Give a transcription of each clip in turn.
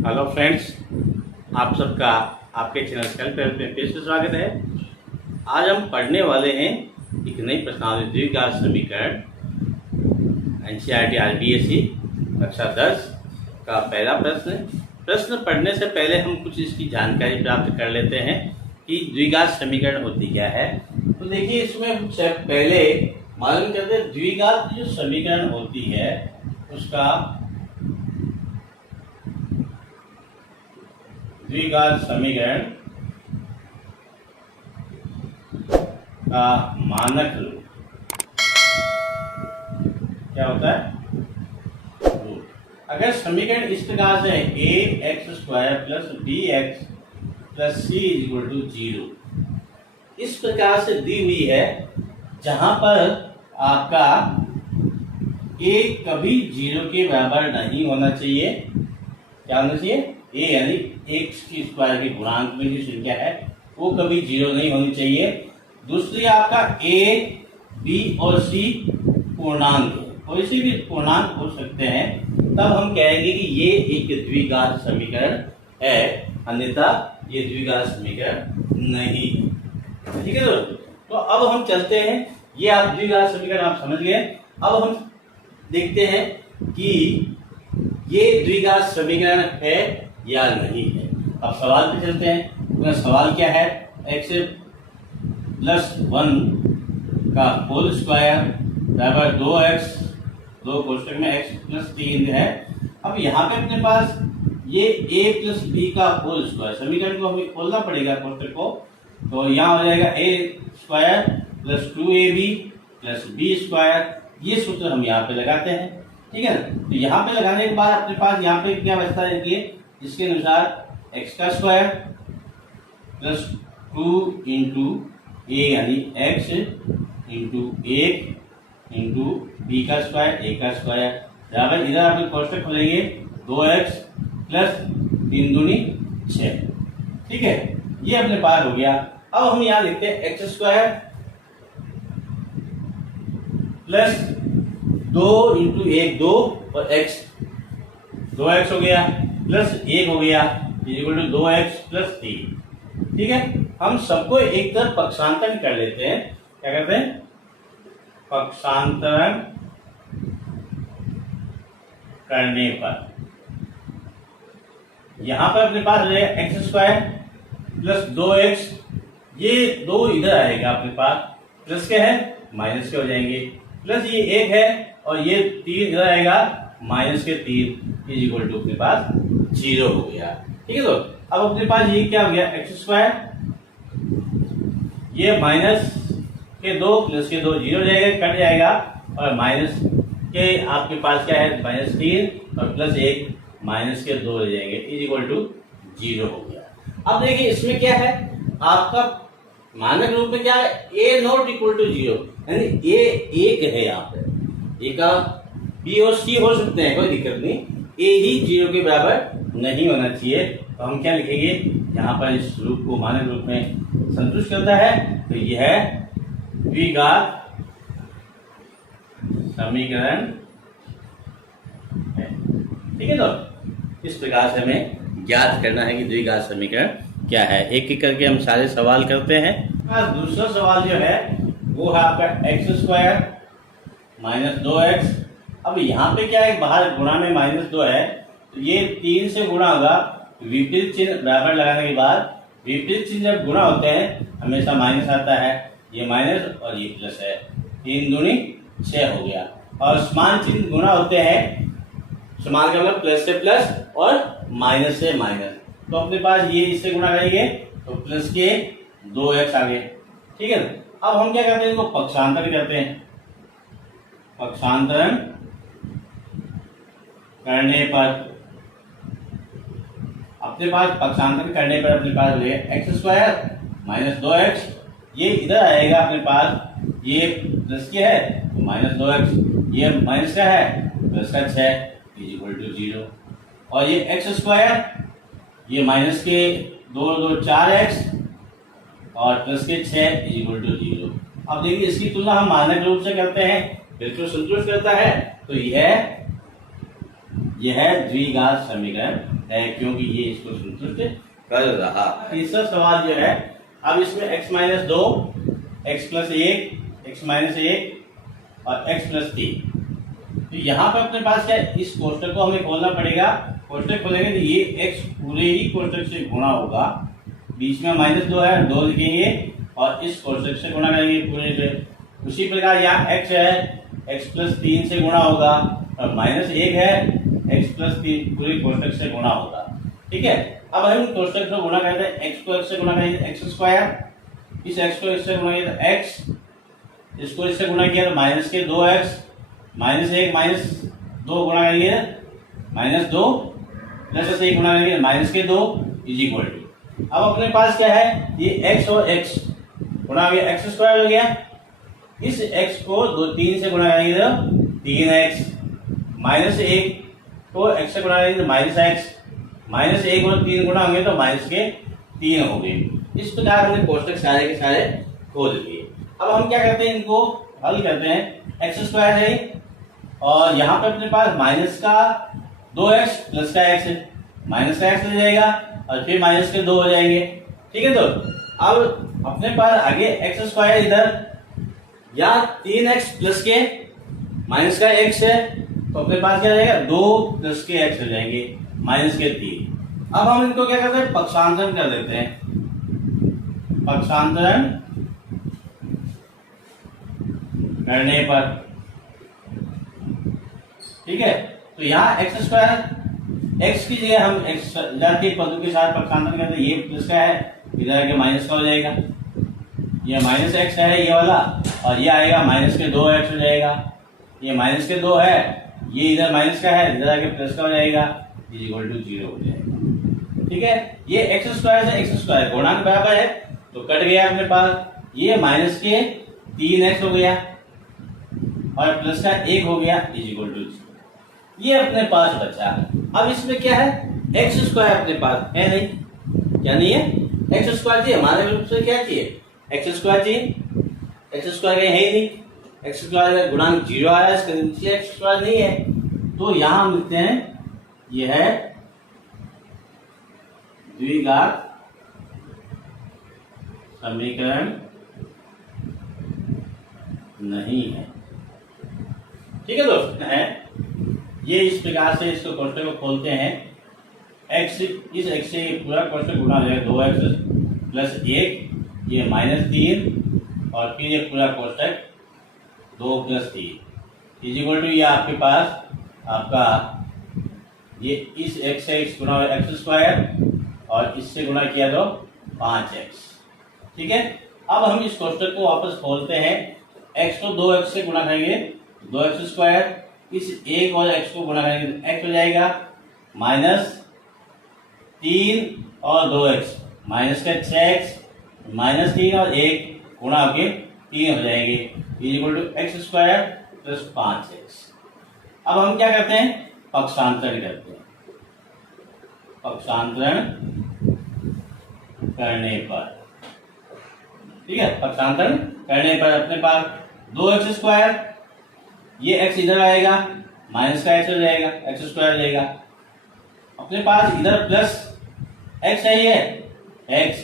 Hello friends, आप सबका आपके चैनल सेल्फ हेल्प में फिर से स्वागत है। आज हम पढ़ने वाले हैं एक नई प्रश्नावली द्विघात समीकरण एनसीईआरटी आरबीएसई कक्षा 10 का पहला प्रश्न पढ़ने से पहले हम कुछ इसकी जानकारी प्राप्त कर लेते हैं कि द्विघात समीकरण होती क्या है। तो देखिए, इसमें पहले मालूम करते हैं द्विघात जो समीकरण होती है उसका द्विघात समीकरण का मानक रूप क्या होता है? रूप। अगर समीकरण इस प्रकार से है ax² plus bx plus c equal to 0 इस प्रकार से दी हुई है, जहां पर आपका a कभी 0 के बराबर नहीं होना चाहिए। क्या होना चाहिए? a यानी x की स्क्वायर के गुणांक में जो संख्या है वो कभी 0 नहीं होनी चाहिए। दूसरी आपका a, b और c पूर्णांक है, कोई से भी पूर्णांक हो सकते हैं, तब हम कहेंगे कि ये एक द्विघात समीकरण है, अन्यथा ये द्विघात समीकरण नहीं है। ठीक है दोस्तों, तो अब हम चलते हैं। ये आप द्विघात समीकरण आप समझ गए। अब हम देखते हैं कि ये द्विघात समीकरण है या नहीं है। अब सवाल पे चलते हैं। सवाल क्या है? x प्लस 1 का होल स्क्वायर बराबर 2x, 2 कोष्टक में x प्लस 3 है। अब यहाँ पे अपने पास ये a प्लस b का होल स्क्वायर, समीकरण को हमें खोलना पड़ेगा कोष्टक को, तो यहाँ हो जाएगा a square plus 2ab plus b square. ये सूत्र हम यहाँ पे लगाते हैं। ठीक है ना? तो यहाँ पे लगाने के बाद अपने पास यहाँ पे क्या बचता है कि इसके अनुसार x का स्क्वायर प्लस 2 इंटू a यानी x इंटू 1 इंटू b का स्क्वायर, a का स्क्वायर बराबर, इधर आप कोष्टक खोलेंगे 2x प्लस 3 दूनी 6। ठीक है, ये अपने पास हो गया। अब हम यहाँ लिखते हैं x स्क्वायर प्लस 2 इंटू 1 2 और x 2x हो गया प्लस 1 हो गया इक्वल टू 2x प्लस 3। ठीक है, हम सबको एक तरफ पक्षांतरण कर लेते हैं। क्या कहते हैं? पक्षांतरण करने पर यहां पर अपने पास रहेगा एक्स स्क्वायर प्लस 2x, ये 2 इधर आएगा अपने पास, प्लस के है माइनस के हो जाएंगे, प्लस ये 1 है और ये 3 इधर आएगा, माइनस के 3 इक्वल टू अपने पास 0 हो गया। ठीक है, तो अब अपने पास ये क्या हो गया? एक्स स्क्वायर, ये माइनस के 2 प्लस के 2 0 जाएगा, कट जाएगा, और माइनस के आपके पास क्या है? माइनस 3 और प्लस 1 माइनस के 2 रह जाएंगे इक्वल टू 0 हो गया। अब देखिए इसमें क्या है, आपका मानक रूप में क्या है? a नॉट इक्वल टू 0, यानी a 1 है। यहाँ पे a का b और c हो सकते हैं, कोई दिक्कत नहीं, a ही 0 के बराबर नहीं होना चाहिए। तो हम क्या लिखेंगे यहाँ पर? इस रूप को मानक रूप में संतुष्ट करता है, तो यह है द्विघात समीकरण है। ठीक है, तो इस प्रकार से हमें ज्ञात करना है कि द्विघात समीकरण क्या है। एक एक करके हम सारे सवाल करते हैं। दूसरा सवाल जो है वो है आपका एक्स स्क्वायर माइनस 2x। अब यहाँ पे क्या है? बाहर गुणा में माइनस 2 है, तो ये 3 से गुणा होगा, विपरीत चिन्ह बराबर लगाने के बाद, विपरीत चिन्ह जब गुणा होते हैं हमेशा माइनस आता है, ये माइनस और ये प्लस है, 3 दूनी 6 हो गया। और समान चिन्ह गुणा होते हैं, समान का मतलब प्लस से प्लस और माइनस से माइनस, तो अपने पास ये इससे गुणा करेंगे तो प्लस के 2x आ गए। ठीक है, अब हम क्या करते हैं? इसको पक्षांतरण करते हैं। पक्षांतरण करने पर अपने पास अपने पास ले एक्स स्क्वायर माइनस 2x, ये इधर आएगा अपने पास, ये प्लस के है तो माइनस 2x, ये माइनस का है प्लस का 6 इक्वल टू 0, और ये एक्स स्क्वायर, ये माइनस के 2 2 4x और प्लस के 6 इक्वल टू 0। अब देखिए इसकी तुलना हम मानक रूप से करते हैं, बिल्कुल संतुष्ट करता है, तो यह यह द्विघात समीकरण है, क्योंकि ये इसको संतुष्ट कर रहा। तीसरा सवाल जो है, अब इसमें x minus 2, x plus 1, x minus 1 और x प्लस 3। तो यहाँ पर अपने पास क्या है, इस कोष्टक को हमें खोलना पड़ेगा। कोष्टक खोलेंगे तो ये x पूरे ही कोष्टक से गुणा होगा, बीच में माइनस 2 है, 2 लिखेंगे और इस कोष्टक से गुणा करेंगे पूरे से। उसी प्रकार यहाँ x है, x प्लस 3 से गुणा होगा और माइनस 1 है, x प्लस 3 पूरे कोष्टक से गुणा होगा। ठीक है, अब हम कोष्टक से गुणा करते हैं, x को x से गुणा करेंगे एक्स स्क्वायर, इस x को इससे गुणा किया तो x, इसको इससे गुणा किया तो माइनस के 2x, माइनस 1 माइनस 2 गुणा करेंगे माइनस 2 प्लस से 1 गुणा करेंगे माइनस के 2 इज इक्वल टू। अब अपने पास क्या है, ये x और x गुणा हो गया, एक्स स्क्वायर हो गया। इस x को 3 से गुणा करेंगे तो 3x, माइनस 1 को x से गुणा करेंगे तो माइनस x, माइनस 1 और 3 गुणा होंगे तो माइनस के 3 हो गए। इस प्रकार हमने कोष्टक सारे के सारे खोल दिए। अब हम क्या करते हैं, इनको हल करते हैं। एक्स स्क्वायर है और यहाँ पे अपने पास माइनस का 2x प्लस का x है, माइनस का x ले जाएगा और फिर माइनस के 2 हो जाएंगे। ठीक है, तो अब अपने पास आगे एक्स स्क्वायर इधर या 3x प्लस के माइनस का x है, तो अपने पास क्या रहेगा 2 प्लस के x हो जाएंगे माइनस के 3। अब हम इनको क्या करते हैं, पक्षांतरण कर देते हैं। पक्षांतरण करने पर ठीक है, तो यहाँ एक्स स्क्वायर एक्स की जगह हम एक्स के पदों के साथ पक्षांतरण करते हैं। ये प्लस का है, इधर आके माइनस का हो जाएगा, ये माइनस एक्स है ये वाला, और ये आएगा माइनस के 2x हो जाएगा। ये माइनस के 2 है, ये इधर माइनस का है, इधर आके प्लस का हो जाएगा, इज इक्वल टू 0 हो जाएगा। ठीक है, ये एक्स स्क्वायर से एक्स स्क्वायर गुणांक बराबर है तो कट गया अपने पास, ये माइनस के 3x हो गया और प्लस का 1 हो गया, इज इक्वल टू 0। ये अपने पास बचा। अब इसमें क्या है, एक्स स्क्वायर अपने पास है नहीं, क्या नहीं है, एक्स स्क्वायर चाहिए हमारे रूप से, क्या चाहिए एक्स स्क्वायर चाहिए, एक्स स्क्वायर है ही नहीं, एक्स स्क्वायर का गुणांक 0 आया है, इसलिए एक्स स्क्वायर नहीं है। तो यहां हम लिखते हैं यह है द्विघात समीकरण नहीं है। ठीक है दोस्त, है ये इस प्रकार से इसको कोष्टक को खोलते हैं। x इस x से पूरा कोष्टक गुणा हो जाएगा 2x प्लस 1, ये माइनस 3 और फिर ये पूरा कोष्टक 2 प्लस 3 इज इक्वल टू, ये आपके पास आपका ये इस x से x गुणा एक्स स्क्वायर और इससे गुणा किया तो 5x। ठीक है, अब हम इस कोष्टक को वापस खोलते हैं। x को 2x से गुणा करेंगे 2x स्क्वायर, इस 1 और x को गुणा करेंगे तो x हो जाएगा माइनस 3 और 2x, माइनस का 6x, माइनस 3 और 1 गुणा होके 3 हो जाएंगे, is equal to X square plus 5x। अब हम क्या करते हैं, पक्षांतरण करते हैं। पक्षांतरण करने पर, ठीक है, पक्षांतरण करने पर अपने पास 2x स्क्वायर, ये x इधर आएगा, माइनस का x हो जाएगा, एक्स स्क्वायर हो जाएगा। अपने पास इधर प्लस x है, ये x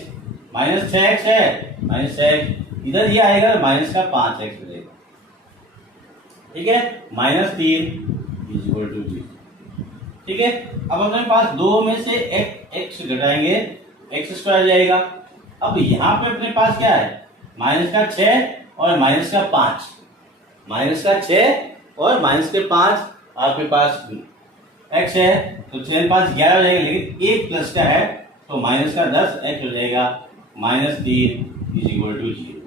माइनस 6x है, माइनस 6x, इधर ये आएगा माइनस का 5x हो जाएगा। ठीक है, माइनस 3 इज इक्वल टू 0। ठीक है, अब अपने पास 2 में से x घटाएंगे, एक्स स्क्वायर हो जाएगा। अब यहाँ पे अपने पास क्या है, माइनस का 6 और माइनस का 5, माइनस का 6 और माइनस के 5 आपके पास x है, तो 6 5 11 हो जाएगा, लेकिन 1 प्लस का है तो माइनस का 10 x हो जाएगा, माइनस 3 इज इक्वल टू 0।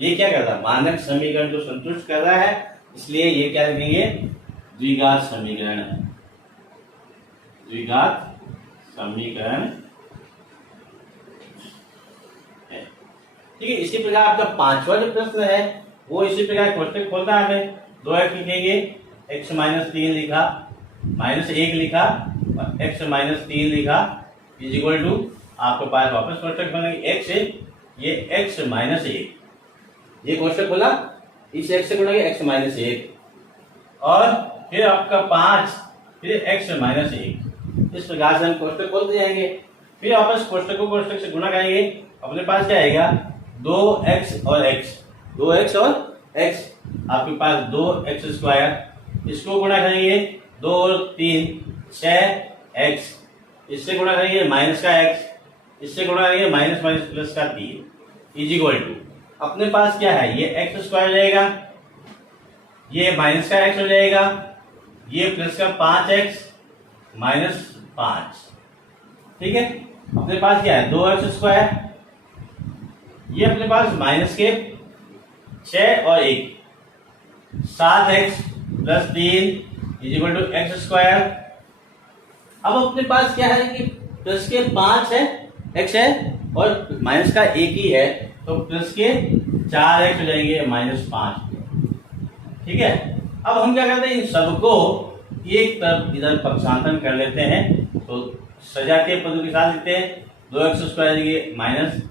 ये क्या कर रहा है, मानक समीकरण को संतुष्ट कर रहा है, इसलिए ये क्या लिखेंगे, द्विघात समीकरण है, द्विघात समीकरण है। ठीक है, इसी प्रकार आपका 5वां जो प्रश्न है वो इसी प्रकार कोष्टक खोलना है। 2x लिखेंगे, x माइनस 3 लिखा, माइनस 1 लिखा और x माइनस 3 लिखा, इज इक्वल टू आपके पास वापस कोष्टक बनेंगे x है, ये x माइनस 1, ये कोष्टक बोला, इस x से गुणा x माइनस 1 और फिर आपका 5, फिर x माइनस 1। इस प्रकार से हम कोष्टक खोलते जाएंगे, फिर वापस कोष्टक को कोष्टक से गुणा करेंगे। अपने पास क्या आएगा 2x और x, 2x और x, आपके पास 2x स्क्वायर, इसको गुणा करेंगे 2 और 3 6x, इससे गुणा करेंगे माइनस का x, इससे गुणा करेंगे माइनस माइनस प्लस का 3 इज इक्वल टू, अपने पास क्या है ये x स्क्वायर रहेगा, ये माइनस का x हो जाएगा, ये प्लस का 5x माइनस 5। ठीक है, अपने पास क्या है 2x स्क्वायर, ये अपने पास माइनस के 6 और 1 7x plus 3 is equal to x square. अब अपने पास क्या है कि प्लस के 5 है, x है, और माइनस का 1 ही है, तो प्लस के 4x हो जाएंगे माइनस 5। ठीक है, अब हम क्या करते हैं इन सबको एक तरफ इधर पक्षांतरण कर लेते हैं, तो सजातीय पदों के साथ लिखते हैं 2x स्क्वायर ये माइनस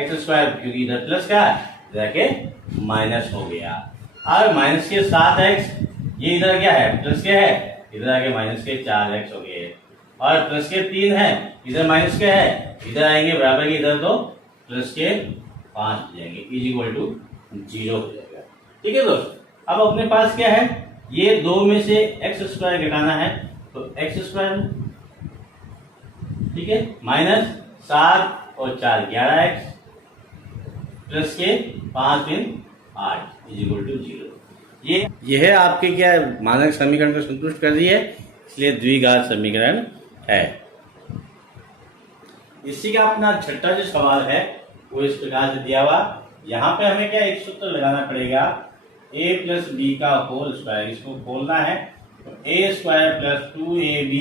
x स्क्वायर, क्योंकि इधर प्लस का है इधर के माइनस हो गया, और माइनस के 7x, ये इधर क्या है प्लस के है, इधर आके माइनस के 4x हो गए, और प्लस के 3 है, इधर माइनस के है, इधर आएंगे बराबर के, इधर तो प्लस के 5 हो जाएंगे इज इक्वल टू 0 हो जाएगा। ठीक है दोस्त, अब अपने पास क्या है ये 2 में से x स्क्वायर घटाना है, तो x स्क्वायर, ठीक है, माइनस 7 और 4 11x प्लस के 5 3 8 इज इक्वल टू 0। ये है आपके क्या मानक समीकरण को संतुष्ट कर रही है, इसलिए द्विघात समीकरण है। इसी का अपना छठा जो सवाल है वो इस प्रकार से दिया हुआ, यहाँ पे हमें क्या एक सूत्र लगाना पड़ेगा a प्लस बी का होल स्क्वायर, इसको खोलना है तो a square plus 2ab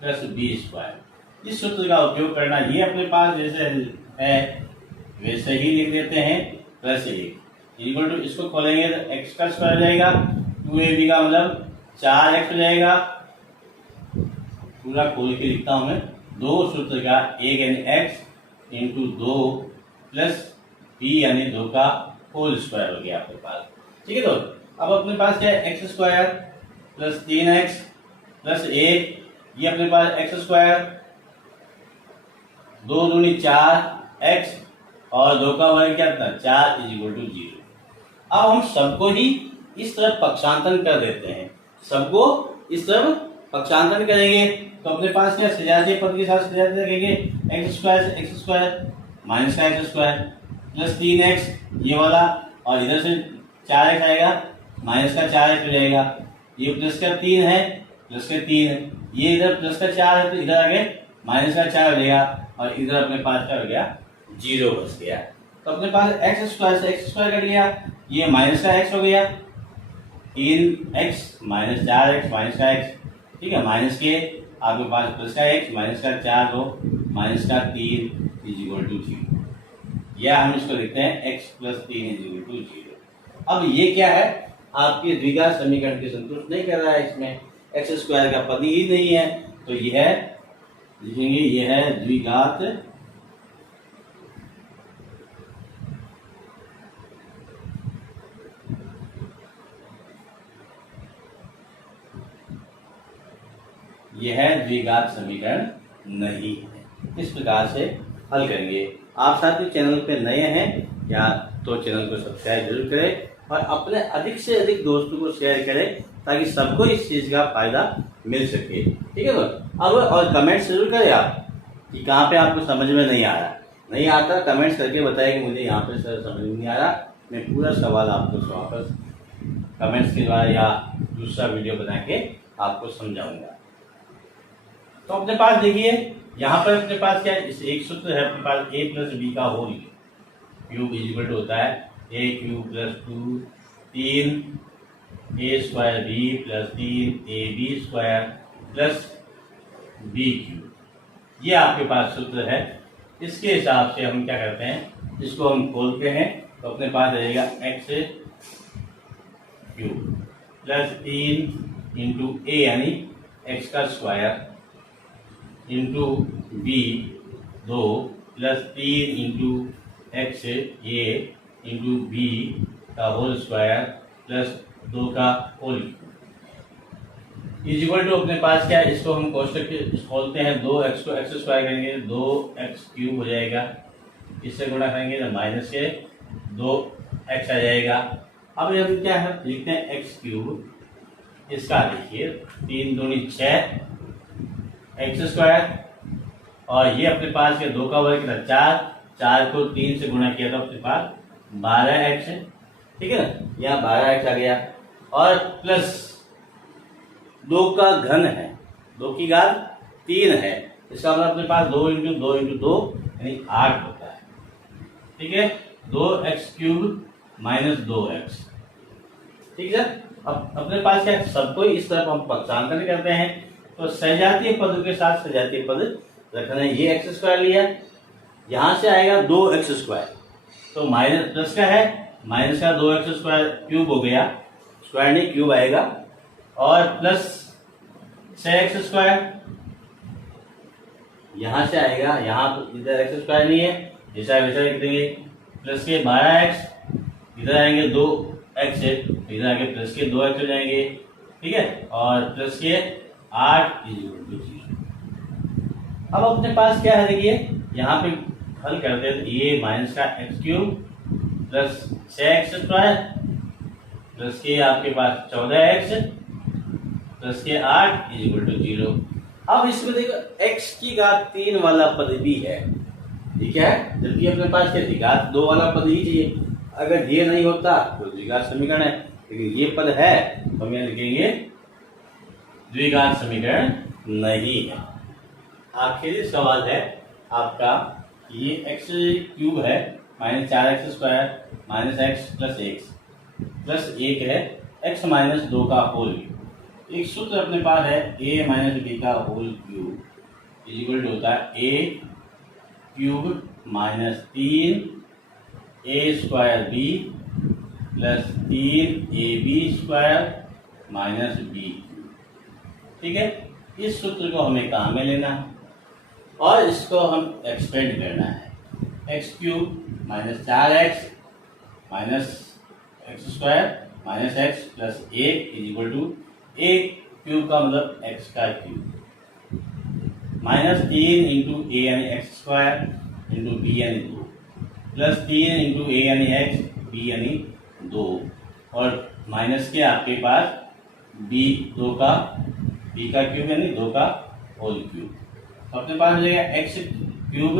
plus B square, इस सूत्र का उपयोग करना। ये अपने पास जैसे है वैसे ही लिख देते हैं, प्लस 1 इक्वल टू, इसको खोलेंगे तो x का स्क्वायर जाएगा, 2ab का मतलब 4x हो जाएगा, पूरा खोल के लिखता हूं मैं, दो सूत्र का एक यानी x इंटू 2 प्लस b यानी 2 का होल स्क्वायर हो गया आपके पास। ठीक है, तो अब अपने पास क्या है x square plus 3x plus 1, ये अपने पास x स्क्वायर 2 दूनी 4x और 2 का वर्ग क्या था 4 इज इक्वल टू 0। अब हम सबको ही इस तरफ पक्षांतरण कर देते हैं, सबको इस तरफ पक्षांतरण करेंगे तो अपने पास क्या सजातीय पद के साथ सजातीय रखेंगे, x स्क्वायर से x स्क्वायर माइनस का x स्क्वायर प्लस 3x ये वाला, और इधर से 4x आएगा माइनस का 4x हो जाएगा, ये प्लस का 3 है प्लस का 3 है, ये इधर प्लस का 4 है तो इधर आगे माइनस का 4 हो जाएगा, और इधर अपने पास क्या हो गया 0 बच गया। तो अपने पास x स्क्वायर से x स्क्वायर कट गया, ये माइनस का x हो गया, 3x माइनस 4x माइनस का x, ठीक है, माइनस के आपके पास प्लस का x माइनस का 4 हो माइनस का 3 इज इक्वल टू 0, या हम इसको लिखते हैं x plus 3 is equal to 0। अब ये क्या है आपके द्विघात समीकरण के संतुष्ट नहीं कर रहा है, इसमें x स्क्वायर का पद ही नहीं है, तो यह लिखेंगे यह है द्विघात द्विघात समीकरण नहीं है। इस प्रकार से हल करेंगे। आप साथी चैनल पे नए हैं या तो चैनल को सब्सक्राइब जरूर करें और अपने अधिक से अधिक दोस्तों को शेयर करें ताकि सबको इस चीज का फायदा मिल सके। ठीक है दोस्त, अब और कमेंट जरूर करें आप कि कहाँ पे आपको समझ में नहीं आ रहा, नहीं आता कमेंट्स करके बताएं कि मुझे यहाँ पे सर समझ में नहीं आ रहा, मैं पूरा सवाल आपको वापस कमेंट्स के द्वारा या दूसरा वीडियो बना के आपको समझाऊंगा। तो अपने पास देखिए यहाँ पर अपने पास क्या है, इस एक सूत्र है अपने पास a प्लस बी का whole cube is equal to होता है a cube plus 2 3 a square b plus 3 a b square plus b cube, ये आपके पास सूत्र है। इसके हिसाब से हम क्या करते हैं, इसको हम खोलते हैं तो अपने पास रहेगा x cube plus 3 into a यानी x का square into b 2 plus 3 into x a into b का होल स्क्वायर प्लस 2 का होल। इज इक्वल टू अपने पास क्या है, इसको हम कोष्टक खोलते हैं, 2x को x स्क्वायर करेंगे 2x क्यूब हो जाएगा, इससे गुणा करेंगे तो माइनस के 2x आ जाएगा। अब यदि क्या है लिखते हैं x क्यूब, इसका देखिए 3 दूनी 6 x स्क्वायर, और ये अपने पास के 2 का वर्ग 4 को 3 से गुणा किया तो अपने पास 12x है, ठीक है ना, यहाँ 12x आ गया, और प्लस 2 का घन है, 2 की घात 3 है, इसका मतलब अपने पास 2 इंटू 2 इंटू 2 यानी 8 होता है, ठीक है, 2x क्यूब माइनस 2x, ठीक है। अब अपने पास क्या सबको इस तरफ हम पक्षांतर करते हैं, तो सजातीय पद के साथ सजातीय पद रखना है। ये x स्क्वायर लिया, यहां से आएगा 2x स्क्वायर, तो माइनस प्लस का है, माइनस का 2x स्क्वायर क्यूब हो गया, स्क्वायर नहीं क्यूब आएगा, और प्लस 6x स्क्वायर यहां से आएगा, यहां इधर x स्क्वायर नहीं है, जैसा वैसा लिख देंगे, प्लस के 12x, इधर आएंगे 2x है, इधर आगे प्लस के 2x हो जाएंगे, ठीक है, और प्लस के 8 इज इक्वल टू 0। अब अपने पास क्या है देखिए, यहाँ पे हल करते हैं तो ये माइनस का x cube plus 6x square plus के आपके पास 14x प्लस के 8 इज इक्वल टू 0। अब इसमें देखो x की घात 3 वाला पद भी है, ठीक है, जबकि अपने पास क्या घात 2 वाला पद ही चाहिए, अगर ये नहीं होता तो द्विघात समीकरण है, लेकिन ये पद है तो हम लिखेंगे द्विघात समीकरण नहीं है। आखिरी सवाल है आपका, ये x क्यूब है minus 4x square minus x plus एक है x माइनस 2 का होल क्यूब। एक सूत्र अपने पास है a माइनस b का whole cube is equal to होता है a cube minus 3a square b plus 3ab square minus b, ठीक है। इस सूत्र को हमें काम में लेना है और इसको हम एक्सपेंड करना है, x cube minus 4x minus X square minus X plus 1 is equal to a cube का मतलब x का क्यूब माइनस 3 इंटू a यानी एक्स स्क्वायर इंटू b यानी 2 प्लस 3 इंटू a यानी x b यानी 2 और माइनस के आपके पास b का क्यूब यानी 2 का होल क्यूब। अपने पास मिलेगा X cube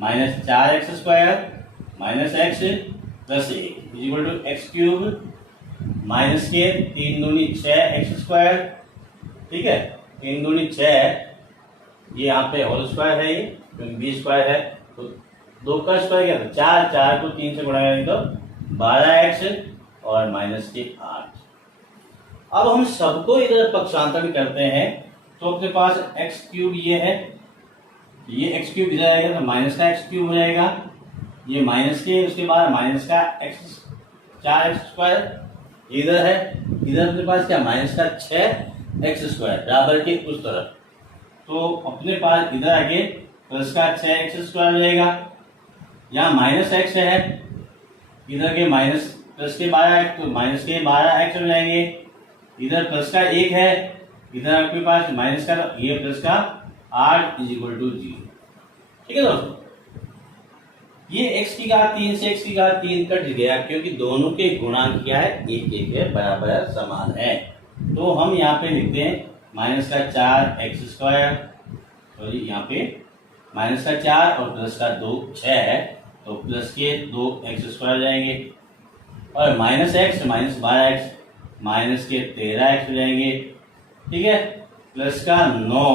minus 4x square minus X plus 1 is equal to X cube minus के 3 दूनी 6x स्क्वायर, ठीक है, 3 दूनी 6, ये यहाँ पे होल स्क्वायर है, ये क्योंकि बी स्क्वायर है तो 2 का स्क्वायर क्या था 4 को 3 से गुणा करेंगे तो 12x और माइनस के 8। अब हम सबको इधर पक्षांतर करते हैं तो अपने पास x क्यूब ये है, ये x क्यूब इधर आएगा तो माइनस का x क्यूब हो जाएगा, ये माइनस के उसके बाद माइनस का 4x स्क्वायर इधर है, इधर अपने पास क्या माइनस का 6x स्क्वायर बराबर के उस तरफ, तो अपने पास इधर आगे प्लस का 6x स्क्वायर हो जाएगा, यहाँ माइनस x है, इधर के माइनस प्लस के 12x तो माइनस के 12x हो जाएंगे, इधर प्लस का 1 है, इधर आपके पास माइनस का ये प्लस का 8 इज इक्वल टू 0, ठीक है दोस्तों। ये x की घात 3 से x की घात 3 कट गया क्योंकि दोनों के गुणांक क्या है 1 है, बराबर समान है, तो हम यहाँ पे लिखते हैं माइनस का 4x स्क्वायर, सॉरी यहाँ पे माइनस का 4 और प्लस का 2 6 है तो प्लस के 2x स्क्वायर जाएंगे और minus x minus 12x minus के 13x हो जाएंगे, ठीक है, प्लस का 9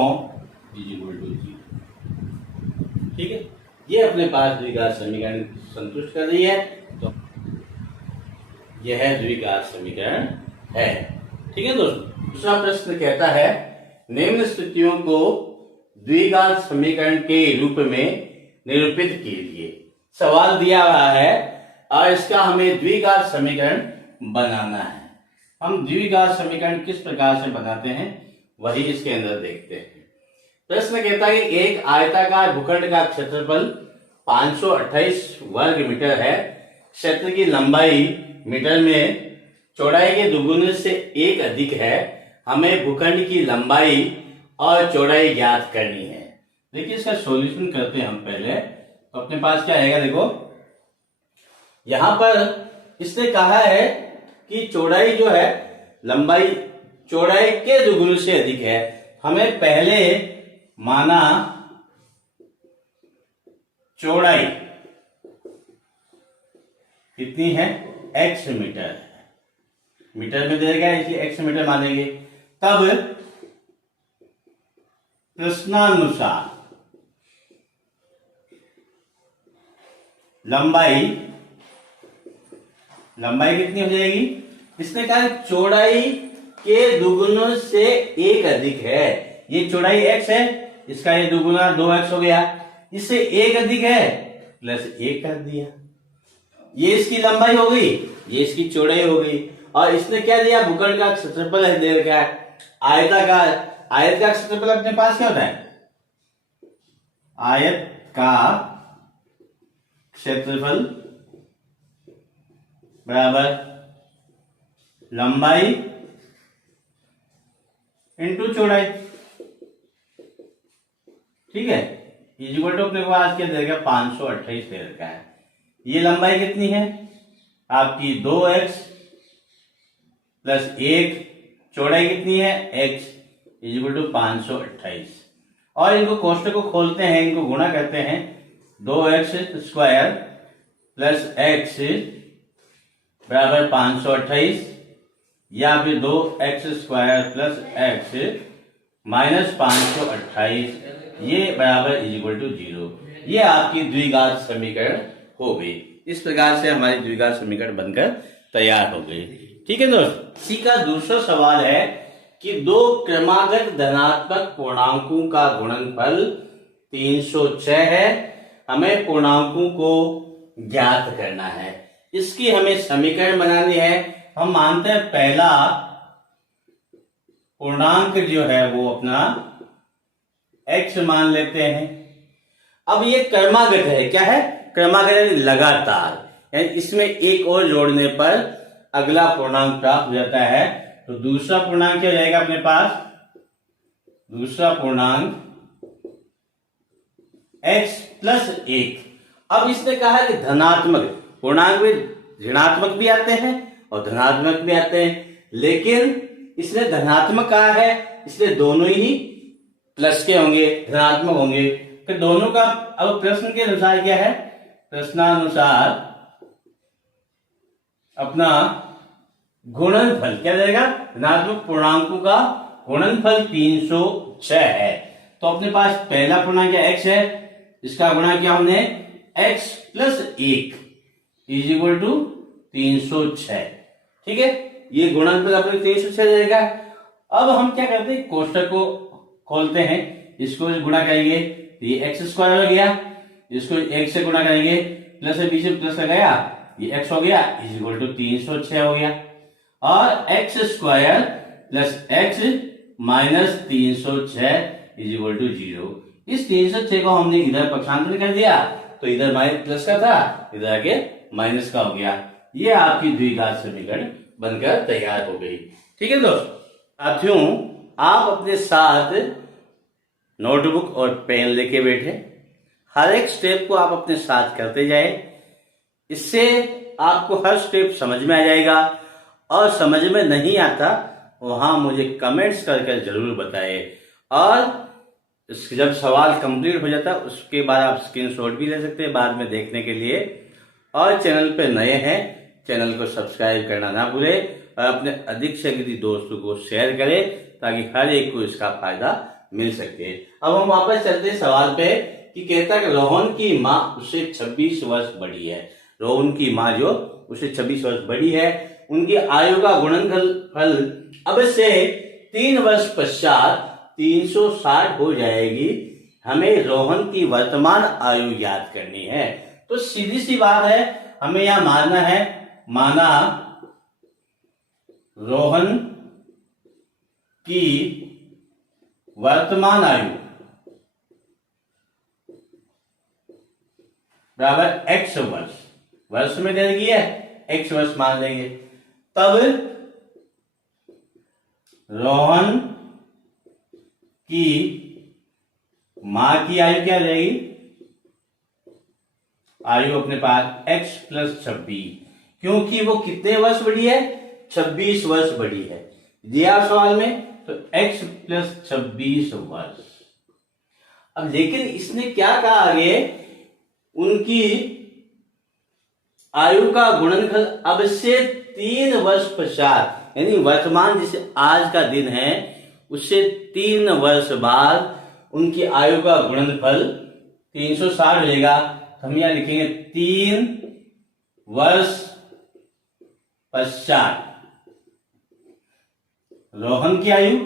इज इक्वल टू 0, ठीक है। ये अपने पास द्विघात समीकरण संतुष्ट कर रही है, तो यह द्विघात समीकरण है, ठीक है दोस्तों। दूसरा प्रश्न कहता है निम्न स्थितियों को द्विघात समीकरण के रूप में निरूपित कीजिए। सवाल दिया हुआ है और इसका हमें द्विघात समीकरण बनाना है। हम द्विघात समीकरण किस प्रकार से बनाते हैं वही इसके अंदर देखते हैं। प्रश्न कहता है कि एक आयताकार भूखंड का क्षेत्रफल 528 वर्ग मीटर है, क्षेत्र की लंबाई मीटर में चौड़ाई के दुगुने से 1 अधिक है, हमें भूखंड की लंबाई और चौड़ाई ज्ञात करनी है। देखिए इसका सॉल्यूशन करते हैं हम पहले। तो अपने पास क्या आएगा, देखो यहां पर इसने कहा है कि चौड़ाई जो है लंबाई चौड़ाई के दुगुने से अधिक है। हमें पहले माना चौड़ाई कितनी है, x मीटर, मीटर में देगा इसलिए x मीटर मानेंगे। तब प्रश्नानुसार लंबाई कितनी हो जाएगी, इसने कहा चौड़ाई के दुगुने से एक अधिक है। ये चौड़ाई x है, इसका ये दुगुना 2x हो गया, इससे एक अधिक है प्लस 1 कर दिया। ये इसकी लंबाई हो गई, ये इसकी चौड़ाई हो गई। और इसने क्या दिया, भूखंड का क्षेत्रफल है, दे रखा है आयताकार। आयत का क्षेत्रफल अपने पास क्या होता है, आयत का क्षेत्रफल बराबर लंबाई इंटू चौड़ाई, ठीक है। इक्वल टू अपने को आज क्या देगा, 528 दे रखा है। ये लंबाई कितनी है आपकी 2x प्लस 1, चौड़ाई कितनी है x इक्वल टू 528। और इनको कोष्टक को खोलते हैं, इनको गुणा करते हैं, 2x स्क्वायर प्लस x बराबर 528 या फिर 2x square plus x minus 528, ये बराबर इक्वल टू 0। ये आपकी द्विघात समीकरण हो गई। इस प्रकार से हमारी द्विघात समीकरण बनकर तैयार हो गई, ठीक है दोस्त। इसी का दूसरा सवाल है कि दो क्रमागत धनात्मक पूर्णांकों का गुणनफल 306 है, हमें पूर्णांकों को ज्ञात करना है। इसकी हमें समीकरण बनानी है। हम मानते हैं पहला पूर्णांक जो है वो अपना x मान लेते हैं। अब ये क्रमागत है, क्या है, क्रमागत है लगातार, यानी इसमें एक और जोड़ने पर अगला पूर्णांक प्राप्त हो जाता है। तो दूसरा पूर्णांक क्या हो जाएगा अपने पास, दूसरा पूर्णांक x प्लस 1। अब इसने कहा है कि धनात्मक पूर्णांक में ऋणात्मक भी आते हैं और धनात्मक भी आते हैं, लेकिन इसने धनात्मक कहा है इसलिए दोनों ही प्लस के होंगे, धनात्मक होंगे। तो दोनों का अब प्रश्न के अनुसार क्या है, प्रश्नानुसार अपना गुणनफल क्या रहेगा, धनात्मक पूर्णांकों का गुणनफल 306 है। तो अपने पास पहला पूर्णांक क्या x है, इसका गुणा किया हमने x plus 1 is equal to 306, ठीक है। ये गुणनफल अपने 306 रहेगा। अब हम क्या करते हैं, कोष्टक को खोलते हैं, इसको गुणा करेंगे तो ये x स्क्वायर हो गया, इसको 1 से गुणा करेंगे, प्लस है बीच में प्लस लगाया, ये x हो गया इज इक्वल टू 306 हो गया। और x square plus x minus 306 is equal to 0। इस 306 को हमने इधर पक्षांतर कर दिया तो इधर माइनस प्लस का था, इधर आके माइनस का हो गया। ये आपकी द्विघात समीकरण बनकर तैयार हो गई, ठीक है दोस्त। साथियों, आप अपने साथ नोटबुक और पेन लेके बैठे, हर एक स्टेप को आप अपने साथ करते जाए, इससे आपको हर स्टेप समझ में आ जाएगा। और समझ में नहीं आता वहां मुझे कमेंट्स करके जरूर बताएं। और जब सवाल कंप्लीट हो जाता उसके बाद आप स्क्रीनशॉट भी ले सकते हैं बाद में देखने के लिए। और चैनल पे नए हैं, चैनल को सब्सक्राइब करना ना भूलें और अपने अधिक से अधिक दोस्तों को शेयर करें ताकि हर एक को इसका फायदा मिल सके। अब हम वापस चलते हैं सवाल पे कि कहता है रोहन की माँ उससे 26 वर्ष बड़ी है। रोहन की माँ जो उससे 26 वर्ष बड़ी है, उनकी आयु का गुणनफल अब से 3 वर्ष पश्चात 360 हो जाएगी। हमें रोहन की वर्तमान आयु याद करनी है। तो सीधी सी बात है, हमें यहां मानना है, माना रोहन की वर्तमान आयु बराबर x वर्ष, वर्ष में दे दी है x वर्ष मान लेंगे। तब रोहन की मां की आयु क्या रहेगी, आयु अपने पास x प्लस 26, क्योंकि वो कितने वर्ष बड़ी है, 26 वर्ष बड़ी है, दिया सवाल में, तो x प्लस 26 वर्ष। अब लेकिन इसने क्या कहा आगे, उनकी आयु का गुणनफल अब से 3 वर्ष पश्चात, यानी वर्तमान जिसे आज का दिन है उससे 3 वर्ष बाद उनकी आयु का गुणनफल 360 मिलेगा। तो हम यहां लिखेंगे 3 वर्ष पश्चात रोहन की आयु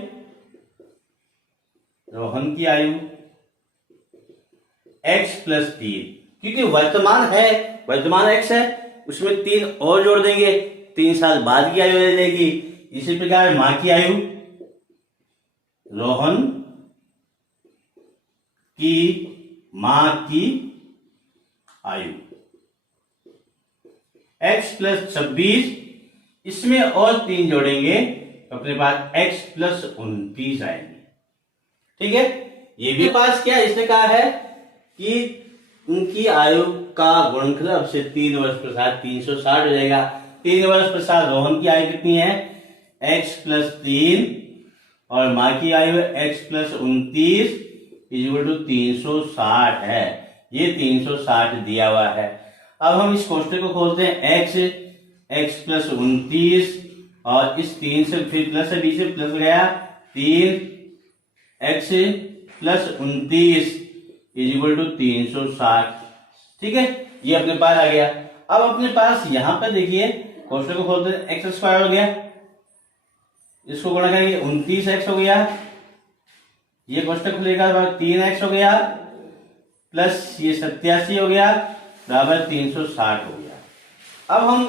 x प्लस 3, क्योंकि वर्तमान है, वर्तमान x है, उसमें 3 और जोड़ देंगे, 3 साल बाद की आयु ले लेगी। इसी प्रकार मां की आयु, रोहन की मां की आयु x प्लस 26, इसमें और 3 जोड़ेंगे तो अपने पास x प्लस 29 आएंगे। ठीक है, ये भी पास क्या इसने कहा है कि उनकी आयु का गुणनफल अब से 3 वर्ष पश्चात 360 हो जाएगा। 3 वर्ष पश्चात रोहन की आयु कितनी है, x प्लस 3, और मां की आयु x प्लस 29 इक्वल टू 360 है। ये 360 दिया हुआ है। अब हम इस कोष्टक को खोलते हैं, x प्लस 29 और इस 3 से फिर प्लस है, बीच से प्लस गया, 3x प्लस 29 इक्वल टू 360। ठीक है, ये अपने पास आ गया। अब अपने पास यहां पर देखिए, कोष्टक को खोलते हैं, एक्स स्क्वायर हो गया, इसको गुणा करेंगे 29x हो गया, ये कोष्टक खुलेगा 3x हो गया, प्लस ये 87 हो गया, बराबर 360 हो गया। अब हम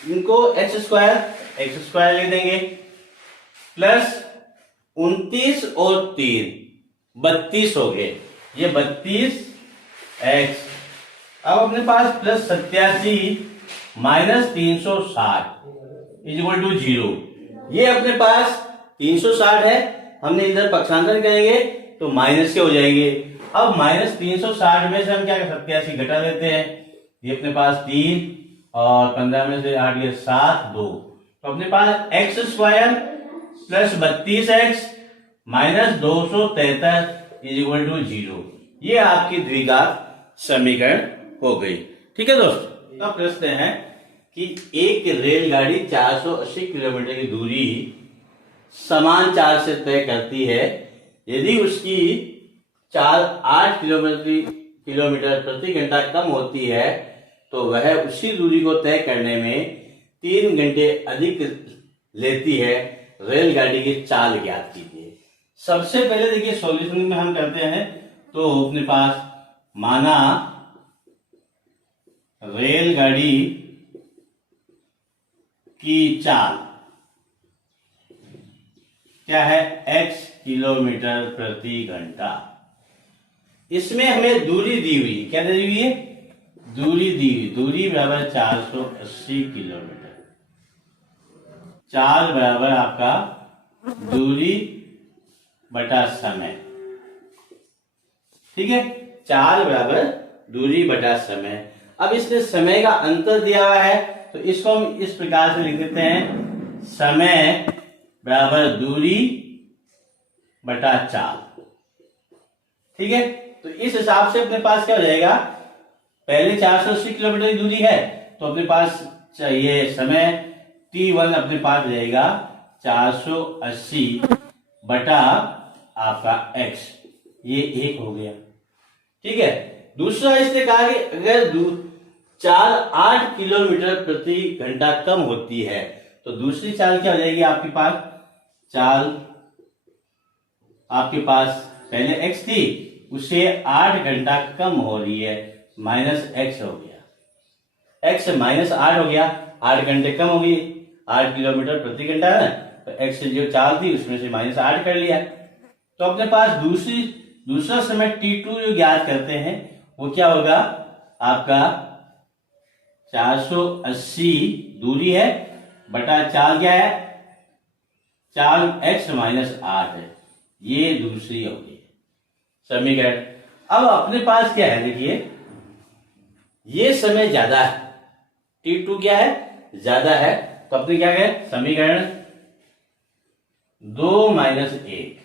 इनको एक्स स्क्वायर ले देंगे, प्लस 29 और 3 32 हो गए, ये 32x। अब अपने पास प्लस 87 माइनस 360 इक्वल टू 0। ये अपने पास 360 है, हमने इधर पक्षांतर करेंगे तो माइनस के हो जाएंगे। अब माइनस 360 में से हम क्या कर सकते हैं, 87 घटा देते हैं, ये अपने पास 3 और 15 में से 8 ये 7 2, तो अपने पास x square plus 32x minus 273 equal to 0। ये आपकी द्विघात समीकरण हो गई। ठीक है दोस्तों, अब प्रश्न है कि एक रेलगाड़ी 480 किलोमीटर की दूरी समान चाल से तय करती है, यदि उसकी चाल 8 किलोमीटर प्रति घंटा कम होती है तो वह उसी दूरी को तय करने में 3 घंटे अधिक लेती है। रेलगाड़ी की चाल ज्ञात कीजिए। सबसे पहले देखिए सॉल्यूशन में हम करते हैं, तो अपने पास माना रेलगाड़ी की चाल क्या है, x किलोमीटर प्रति घंटा। इसमें हमें दूरी दी हुई, क्या दी हुई है, दूरी दी हुई, दूरी बराबर 480 किलोमीटर, चाल बराबर आपका दूरी बटा समय। ठीक है, चाल बराबर दूरी बटा समय। अब इसने समय का अंतर दिया हुआ है, तो इसको हम इस प्रकार से लिख देते हैं, समय बराबर दूरी बटा चाल। ठीक है, तो इस हिसाब से अपने पास क्या हो जाएगा, पहले 480 किलोमीटर की दूरी है तो अपने पास चाहिए समय t1 अपने पास रहेगा 480 बटा आपका x, ये 1 हो गया। ठीक है, दूसरा इसने कहा कि अगर चाल 8 किलोमीटर प्रति घंटा कम होती है तो दूसरी चाल क्या हो जाएगी आपके पास, चाल आपके पास पहले x थी उससे 8 घंटा कम हो रही है, माइनस x हो गया, x माइनस 8 हो गया, 8 घंटे कम हो गई, 8 किलोमीटर प्रति घंटा है, तो x से जो चाल थी उसमें से माइनस 8 कर लिया। तो अपने पास दूसरा समय t2 जो ज्ञात करते हैं वो क्या होगा, आपका 480 दूरी है बटा चाल क्या है 4x माइनस 8 है। ये दूसरी होगी समीकरण। अब अपने पास क्या है, देखिए ये समय ज्यादा है, T2 क्या है, ज्यादा है, तो अपने क्या कहें समीकरण 2 माइनस 1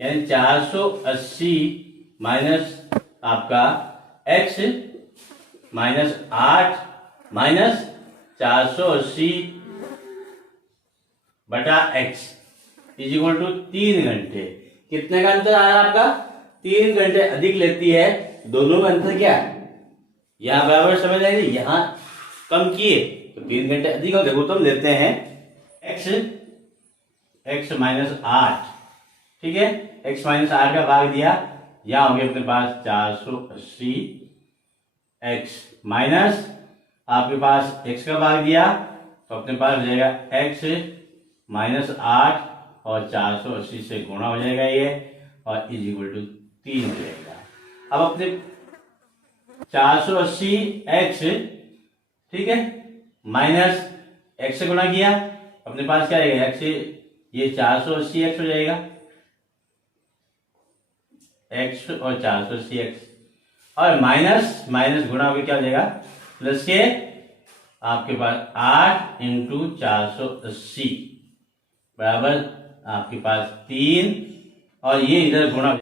यानी 480 माइनस आपका x माइनस 8 माइनस 480 बटा x इज इक्वल टू 3 घंटे। कितने का अंतर आ रहा है आपका, 3 घंटे अधिक लेती है। दोनों में अंतर क्या है, यहां बराबर समझ आएंगे, यहां कम किए तो 3 घंटे अधिक हो। देखो तो हम लेते हैं x माइनस 8, ठीक है, x माइनस 8 का भाग दिया, यहां हो गया अपने पास 480 x माइनस आपके पास x का भाग दिया तो अपने पास हो जाएगा x माइनस 8 और 480 से गुणा हो जाएगा ये, और इज इक्वल टू 3 हो जाएगा। अब अपने 480 x, ठीक है, माइनस x से गुणा किया, अपने पास क्या आएगा x, ये 480 x हो जाएगा, x और 480 x, और माइनस माइनस गुणा होकर क्या हो जाएगा प्लस के आपके पास 8 इंटू 480 बराबर आपके पास 3, और ये इधर गुणा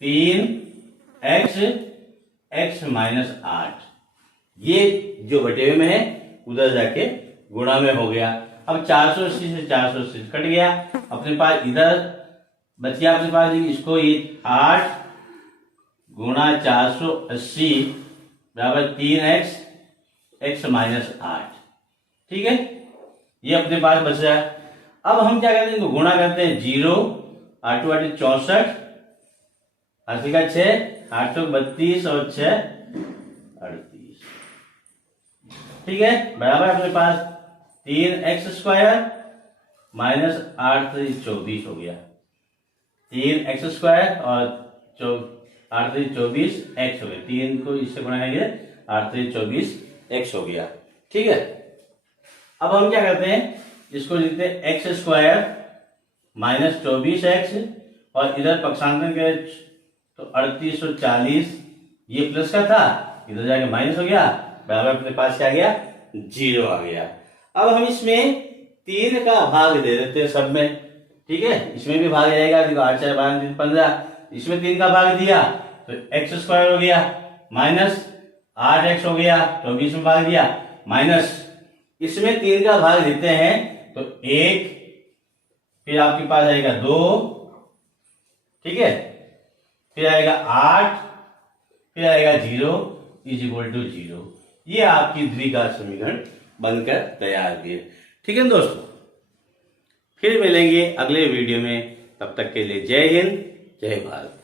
3x माइनस 8, ये जो बटे हुए में है उधर जाके गुणा में हो गया। अब 480 से 480 कट गया, अपने पास इधर बच गया अपने पास इसको ये 8 गुणा 480 बराबर 3x x माइनस 8, ठीक है, ये अपने पास बच रहा है। अब हम क्या करते हैं, इनको गुणा करते हैं, 0 8 8 64 80 का 6 832 और 6 38, ठीक है, बराबर अपने पास 3x स्क्वायर माइनस 8 24 हो गया, 3x स्क्वायर और 8 24 x हो गया, 3 को इससे गुणा करेंगे 8 24 x हो गया, ठीक है। अब हम क्या करते हैं, इसको लिखते हैं एक्स स्क्वायर माइनस 24x और इधर पक्षांतर करें तो 3840, ये प्लस का था इधर जाके माइनस हो गया, बराबर अपने पास क्या आ गया 0 आ गया। अब हम इसमें 3 का भाग दे देते हैं सब में, ठीक है, इसमें भी भाग जाएगा, देखो 8 4 12 3 15, इसमें 3 का भाग दिया तो एक्स स्क्वायर हो गया माइनस 8x हो गया, 24 में भाग दिया माइनस, इसमें 3 का भाग देते हैं तो 1, फिर आपके पास आएगा 2, ठीक है, फिर आएगा 8, फिर आएगा 0 इज इक्वल टू 0। ये आपकी द्विघात समीकरण बनकर तैयार हुई है, ठीक है दोस्तों। फिर मिलेंगे अगले वीडियो में, तब तक के लिए जय हिंद जय भारत।